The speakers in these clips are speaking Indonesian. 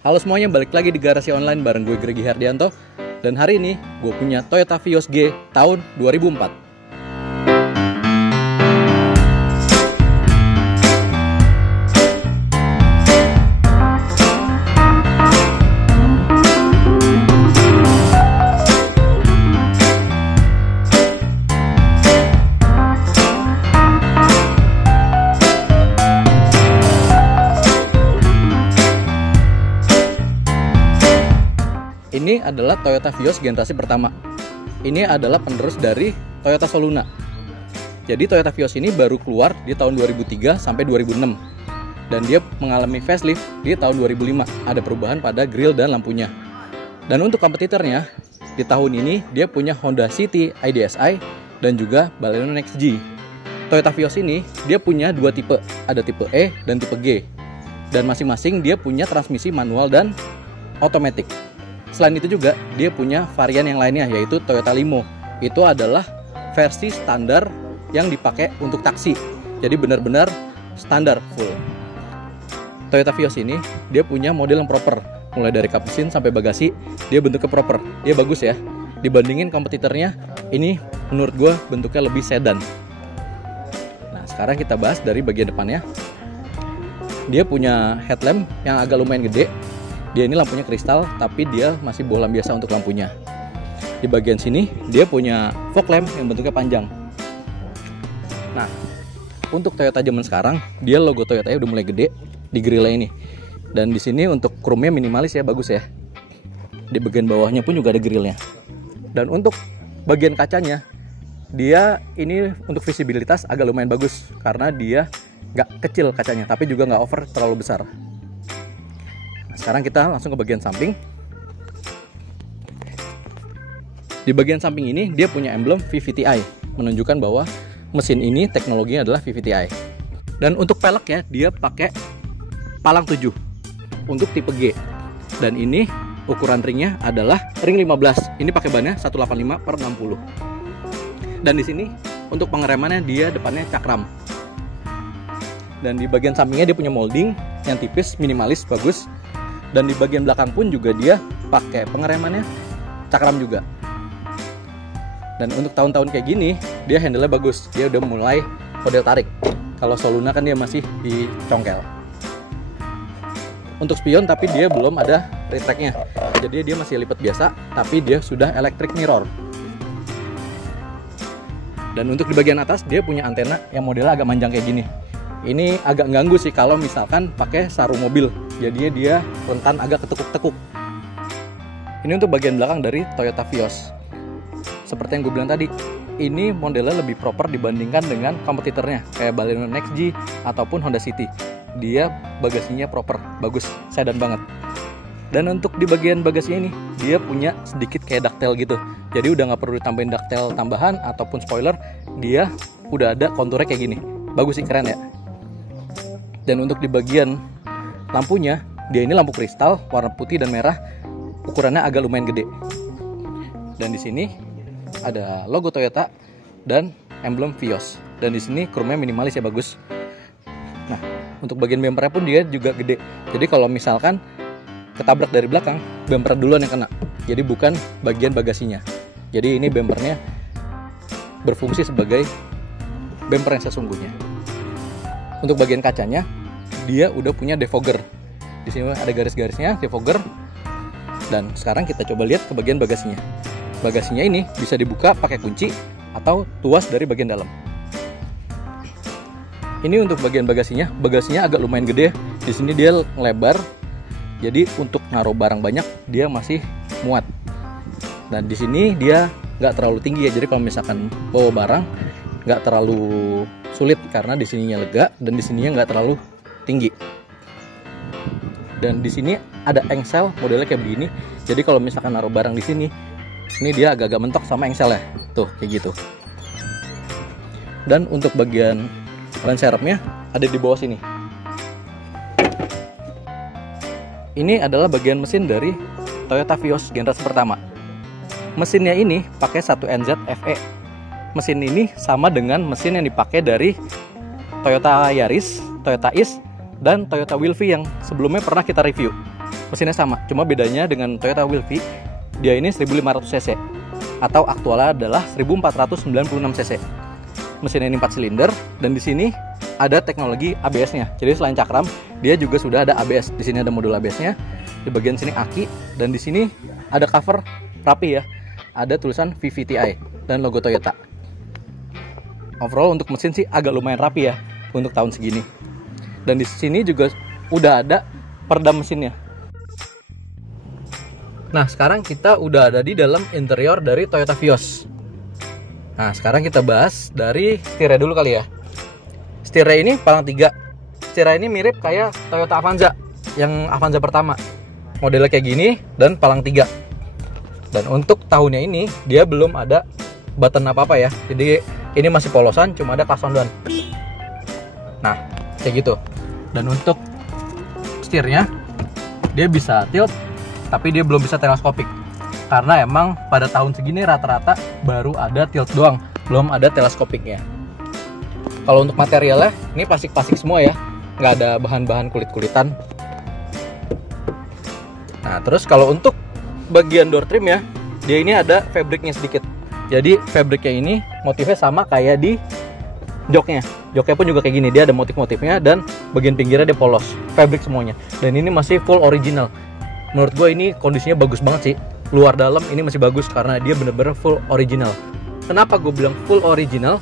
Halo semuanya, balik lagi di Garasi Online bareng gue Gregi Hardianto. Dan hari ini gue punya Toyota Vios G tahun 2004. Ini adalah Toyota Vios generasi pertama. Ini adalah penerus dari Toyota Soluna. Jadi Toyota Vios ini baru keluar di tahun 2003 sampai 2006. Dan dia mengalami facelift di tahun 2005. Ada perubahan pada grill dan lampunya. Dan untuk kompetitornya, di tahun ini dia punya Honda City IDSi dan juga Baleno Next G. Toyota Vios ini dia punya dua tipe, ada tipe E dan tipe G. Dan masing-masing dia punya transmisi manual dan otomatis. Selain itu juga dia punya varian yang lainnya, yaitu Toyota Limo. Itu adalah versi standar yang dipakai untuk taksi. Jadi benar-benar standar full. Toyota Vios ini dia punya model yang proper, mulai dari kap mesin sampai bagasi dia bentuknya proper. Dia bagus ya. Dibandingin kompetitornya, ini menurut gue bentuknya lebih sedan. Nah, sekarang kita bahas dari bagian depannya. Dia punya headlamp yang agak lumayan gede. Dia ini lampunya kristal, tapi dia masih bohlam biasa untuk lampunya. Di bagian sini dia punya fog lamp yang bentuknya panjang. Nah, untuk Toyota zaman sekarang, dia logo Toyotanya udah mulai gede di grillnya ini. Dan di sini untuk chrome-nya minimalis ya, bagus ya. Di bagian bawahnya pun juga ada grillnya. Dan untuk bagian kacanya, dia ini untuk visibilitas agak lumayan bagus karena dia nggak kecil kacanya, tapi juga nggak over terlalu besar. Sekarang kita langsung ke bagian samping. Di bagian samping ini dia punya emblem VVT-i, menunjukkan bahwa mesin ini teknologinya adalah VVT-i. Dan untuk peleknya dia pakai palang 7 untuk tipe G. Dan ini ukuran ringnya adalah ring 15. Ini pakai bannya 185/60. Dan di sini untuk pengeremannya dia depannya cakram. Dan di bagian sampingnya dia punya molding yang tipis, minimalis, bagus. Dan di bagian belakang pun juga dia pakai pengeremannya cakram juga. Dan untuk tahun-tahun kayak gini dia handle-nya bagus. Dia udah mulai model tarik. Kalau Soluna kan dia masih di congkel. Untuk spion tapi dia belum ada retract-nya. Jadi dia masih lipat biasa, tapi dia sudah electric mirror. Dan untuk di bagian atas dia punya antena yang modelnya agak manjang kayak gini. Ini agak ganggu sih kalau misalkan pakai sarung mobil. Jadi dia rentan agak ketekuk-tekuk. Ini untuk bagian belakang dari Toyota Vios. Seperti yang gue bilang tadi, ini modelnya lebih proper dibandingkan dengan kompetitornya kayak Baleno Next G ataupun Honda City. Dia bagasinya proper, bagus, sedan banget. Dan untuk di bagian bagasinya ini, dia punya sedikit kayak ductile gitu. Jadi udah nggak perlu ditambahin ductile tambahan ataupun spoiler. Dia udah ada konturnya kayak gini. Bagus sih, keren ya. Dan untuk di bagian lampunya, dia ini lampu kristal warna putih dan merah, ukurannya agak lumayan gede. Dan di sini ada logo Toyota dan emblem Vios. Dan di sini chrome-nya minimalis ya, bagus. Nah, untuk bagian bumpernya pun dia juga gede. Jadi kalau misalkan ketabrak dari belakang, bumper duluan yang kena. Jadi bukan bagian bagasinya. Jadi ini bumpernya berfungsi sebagai bumper yang sesungguhnya. Untuk bagian kacanya, dia udah punya defogger. Di sini ada garis-garisnya, defogger. Dan sekarang kita coba lihat ke bagian bagasinya. Bagasinya ini bisa dibuka pakai kunci atau tuas dari bagian dalam. Ini untuk bagian bagasinya agak lumayan gede. Di sini dia lebar. Jadi untuk naruh barang banyak dia masih muat. Dan di sini dia nggak terlalu tinggi ya. Jadi kalau misalkan bawa barang nggak terlalu sulit karena di sininya lega dan di sininya nggak terlalu tinggi. Dan di sini ada engsel modelnya kayak begini. Jadi kalau misalkan naruh barang di sini, ini dia agak-agak mentok sama engselnya. Tuh kayak gitu. Dan untuk bagian ban serepnya ada di bawah sini. Ini adalah bagian mesin dari Toyota Vios generasi pertama. Mesinnya ini pakai 1NZ FE. Mesin ini sama dengan mesin yang dipakai dari Toyota Yaris, Toyota Is, dan Toyota Wilfi yang sebelumnya pernah kita review. Mesinnya sama, cuma bedanya dengan Toyota Wilphy, dia ini 1500 cc atau aktualnya adalah 1496 cc. Mesinnya ini 4 silinder dan di sini ada teknologi ABS-nya. Jadi selain cakram, dia juga sudah ada ABS. Di sini ada modul ABS-nya. Di bagian sini aki dan di sini ada cover rapi ya. Ada tulisan VVTi dan logo Toyota. Overall untuk mesin sih agak lumayan rapi ya untuk tahun segini. Dan di sini juga udah ada peredam mesinnya. Nah, sekarang kita udah ada di dalam interior dari Toyota Vios. Nah, sekarang kita bahas dari setirnya dulu kali ya. Setirnya ini palang 3. Setirnya ini mirip kayak Toyota Avanza, yang Avanza pertama. Modelnya kayak gini dan palang 3. Dan untuk tahunnya ini dia belum ada button apa-apa ya. Jadi ini masih polosan, cuma ada class on down. Nah, kayak gitu. Dan untuk setirnya dia bisa tilt, tapi dia belum bisa teleskopik. Karena emang pada tahun segini rata-rata baru ada tilt doang, belum ada teleskopiknya. Kalau untuk materialnya, ini plastik-plastik semua ya, nggak ada bahan-bahan kulit-kulitan. Nah, terus kalau untuk bagian door trim ya, dia ini ada fabricnya sedikit. Jadi fabricnya ini motifnya sama kayak di joknya. Joknya pun juga kayak gini, dia ada motif-motifnya dan bagian pinggirnya dia polos, fabric semuanya. Dan ini masih full original. Menurut gue ini kondisinya bagus banget sih. Luar dalam ini masih bagus karena dia bener-bener full original. Kenapa gue bilang full original?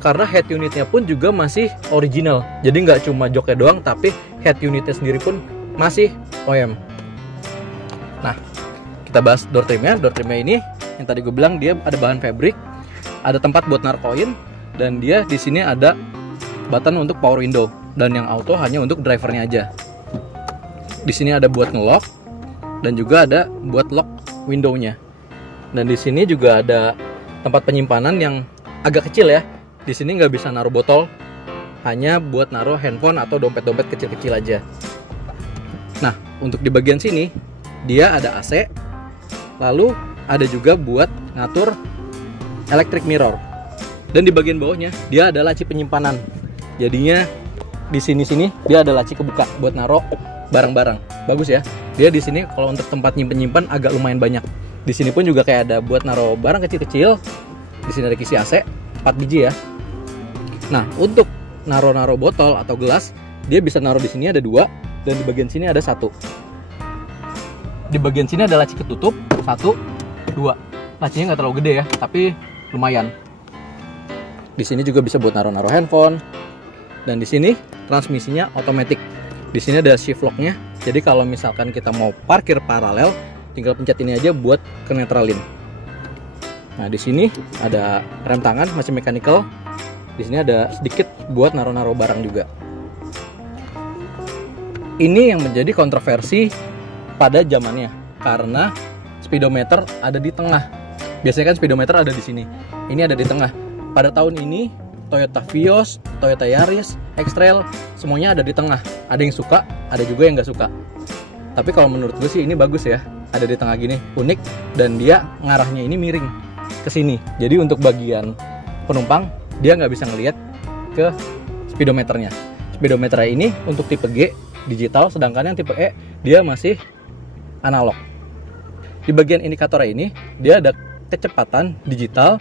Karena head unitnya pun juga masih original. Jadi nggak cuma joknya doang, tapi head unitnya sendiri pun masih OEM. Nah, kita bahas door trimnya. Door trimnya ini yang tadi gue bilang dia ada bahan fabric, ada tempat buat naruh koin, dan dia di sini ada button untuk power window, dan yang auto hanya untuk drivernya aja. Di sini ada buat ngelock dan juga ada buat lock windownya. Dan di sini juga ada tempat penyimpanan yang agak kecil ya. Di sini nggak bisa naruh botol, hanya buat naruh handphone atau dompet-dompet kecil-kecil aja. Nah, untuk di bagian sini dia ada AC, lalu ada juga buat ngatur electric mirror. Dan di bagian bawahnya dia ada laci penyimpanan. Jadinya di sini dia ada laci kebuka buat naruh barang-barang. Bagus ya. Dia di sini kalau untuk tempat nyimpen-nyimpan agak lumayan banyak. Di sini pun juga kayak ada buat naruh barang kecil-kecil. Di sini ada kisi AC 4 biji ya. Nah, untuk naruh botol atau gelas, dia bisa naruh di sini ada 2 dan di bagian sini ada 1. Di bagian sini ada laci ketutup 1, 2. Lacinya nggak terlalu gede ya, tapi lumayan. Di sini juga bisa buat naruh handphone. Dan di sini transmisinya otomatis. Di sini ada shift lock-nya. Jadi kalau misalkan kita mau parkir paralel, tinggal pencet ini aja buat ke netralin. Nah, di sini ada rem tangan masih mechanical. Di sini ada sedikit buat naruh barang juga. Ini yang menjadi kontroversi pada zamannya karena speedometer ada di tengah. Biasanya kan speedometer ada di sini. Ini ada di tengah. Pada tahun ini Toyota Vios, Toyota Yaris, X-Trail semuanya ada di tengah. Ada yang suka, ada juga yang nggak suka. Tapi kalau menurut gue sih ini bagus ya. Ada di tengah gini, unik, dan dia ngarahnya ini miring ke sini. Jadi untuk bagian penumpang dia nggak bisa ngelihat ke speedometernya. Speedometernya ini untuk tipe G digital, sedangkan yang tipe E dia masih analog. Di bagian indikatornya ini dia ada kecepatan digital,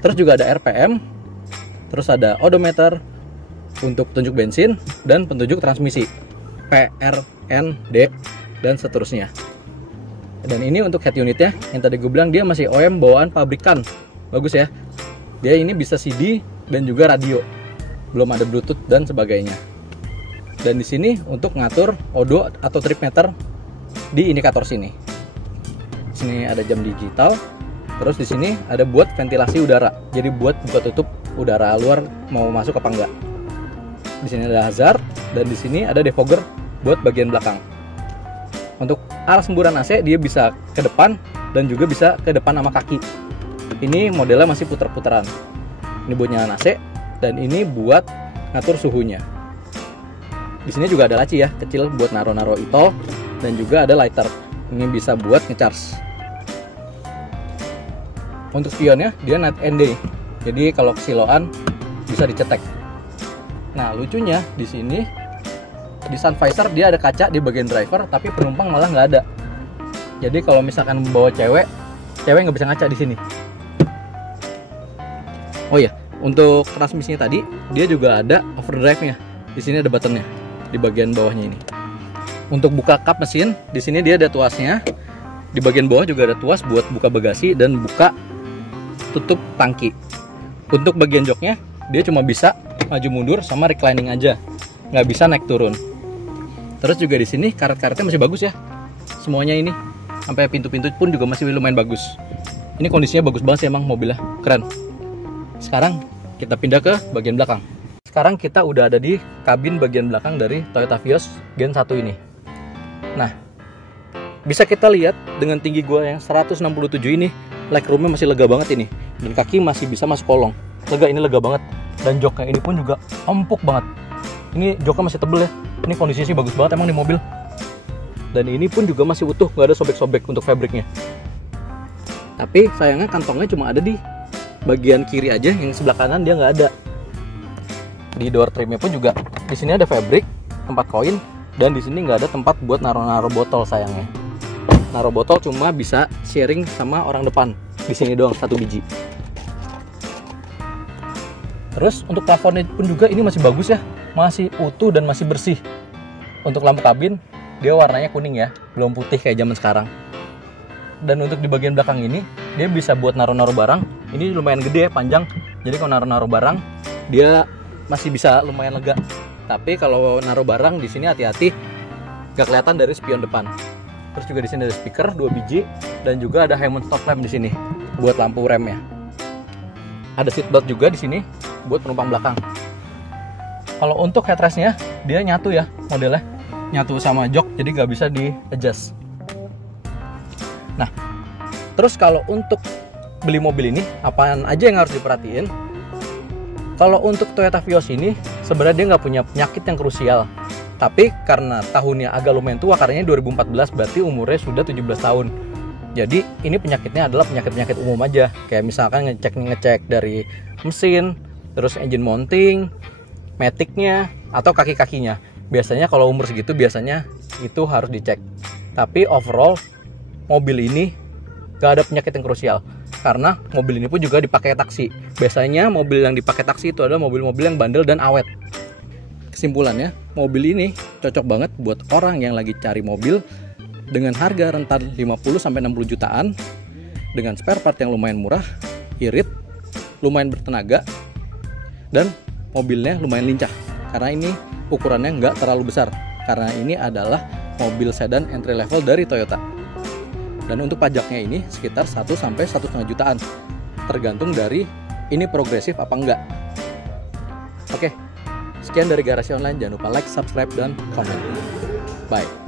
terus juga ada RPM, terus ada odometer untuk petunjuk bensin dan petunjuk transmisi, P, R, N, D, dan seterusnya. Dan ini untuk head unitnya, yang tadi gue bilang dia masih OEM bawaan pabrikan. Bagus ya. Dia ini bisa CD dan juga radio. Belum ada Bluetooth dan sebagainya. Dan di sini untuk ngatur odo atau trip meter di indikator sini. Di sini ada jam digital. Terus di sini ada buat ventilasi udara. Jadi buat buka tutup udara luar mau masuk apa enggak. Di sini ada hazard dan di sini ada defogger buat bagian belakang. Untuk arah semburan AC dia bisa ke depan dan juga bisa ke depan sama kaki. Ini modelnya masih puter-puteran. Ini buat nyalain AC dan ini buat ngatur suhunya. Di sini juga ada laci ya, kecil buat naruh e-tol dan juga ada lighter. Ini bisa buat ngecharge. Untuk spionnya dia night and day. Jadi kalau kesiloan bisa dicetek. Nah, lucunya di sini Di sun visor dia ada kaca di bagian driver, tapi penumpang malah nggak ada. Jadi kalau misalkan bawa cewek nggak bisa ngaca di sini. Oh iya, untuk transmisinya tadi dia juga ada overdrive-nya. Di sini ada buttonnya di bagian bawahnya ini. Untuk buka kap mesin, di sini dia ada tuasnya. Di bagian bawah juga ada tuas buat buka bagasi dan buka tutup tangki. Untuk bagian joknya, dia cuma bisa maju mundur sama reclining aja, nggak bisa naik turun. Terus juga di sini karet-karetnya masih bagus ya, semuanya ini, sampai pintu-pintu pun juga masih lumayan bagus. Ini kondisinya bagus banget sih emang mobilnya, keren. Sekarang kita pindah ke bagian belakang. Sekarang kita udah ada di kabin bagian belakang dari Toyota Vios Gen 1 ini. Nah, bisa kita lihat dengan tinggi gua yang 167 ini, legroomnya masih lega banget ini, dan kaki masih bisa masuk kolong. Lega, ini lega banget. Dan joknya ini pun juga empuk banget. Ini joknya masih tebel ya. Ini kondisinya sih bagus banget emang di mobil. Dan ini pun juga masih utuh, nggak ada sobek-sobek untuk fabriknya. Tapi sayangnya kantongnya cuma ada di bagian kiri aja, yang sebelah kanan dia nggak ada. Di door trimnya pun juga di sini ada fabric, tempat koin, dan di sini nggak ada tempat buat naruh-naruh botol sayangnya. Naruh botol cuma bisa sharing sama orang depan. Di sini doang, 1 biji. Terus untuk plafonnya pun juga ini masih bagus ya, masih utuh dan masih bersih. Untuk lampu kabin dia warnanya kuning ya, belum putih kayak zaman sekarang. Dan untuk di bagian belakang ini dia bisa buat naruh-naruh barang. Ini lumayan gede ya, panjang. Jadi kalau naruh-naruh barang dia masih bisa lumayan lega. Tapi kalau naruh barang di sini hati-hati, gak kelihatan dari spion depan. Terus juga di sini ada speaker 2 biji dan juga ada Hammond stop lamp di sini buat lampu remnya. Ada seat belt juga di sini buat penumpang belakang. Kalau untuk headrestnya dia nyatu ya, modelnya nyatu sama jok, jadi nggak bisa di adjust. Nah, terus kalau untuk beli mobil ini apaan aja yang harus diperhatiin? Kalau untuk Toyota Vios ini sebenarnya dia nggak punya penyakit yang krusial, tapi karena tahunnya agak lumayan tua, karenanya 2014, berarti umurnya sudah 17 tahun. Jadi ini penyakitnya adalah penyakit-penyakit umum aja, kayak misalkan ngecek dari mesin, terus engine mounting, maticnya, atau kaki-kakinya. Biasanya kalau umur segitu biasanya itu harus dicek. Tapi overall mobil ini gak ada penyakit yang krusial, karena mobil ini pun juga dipakai taksi. Biasanya mobil yang dipakai taksi itu adalah mobil-mobil yang bandel dan awet. Kesimpulannya, mobil ini cocok banget buat orang yang lagi cari mobil dengan harga rentan 50-60 jutaan, dengan spare part yang lumayan murah, irit, lumayan bertenaga, dan mobilnya lumayan lincah. Karena ini ukurannya nggak terlalu besar, karena ini adalah mobil sedan entry level dari Toyota. Dan untuk pajaknya ini sekitar 1-1,5 jutaan, tergantung dari ini progresif apa enggak. Oke, sekian dari Garasi Online. Jangan lupa like, subscribe, dan komen. Bye.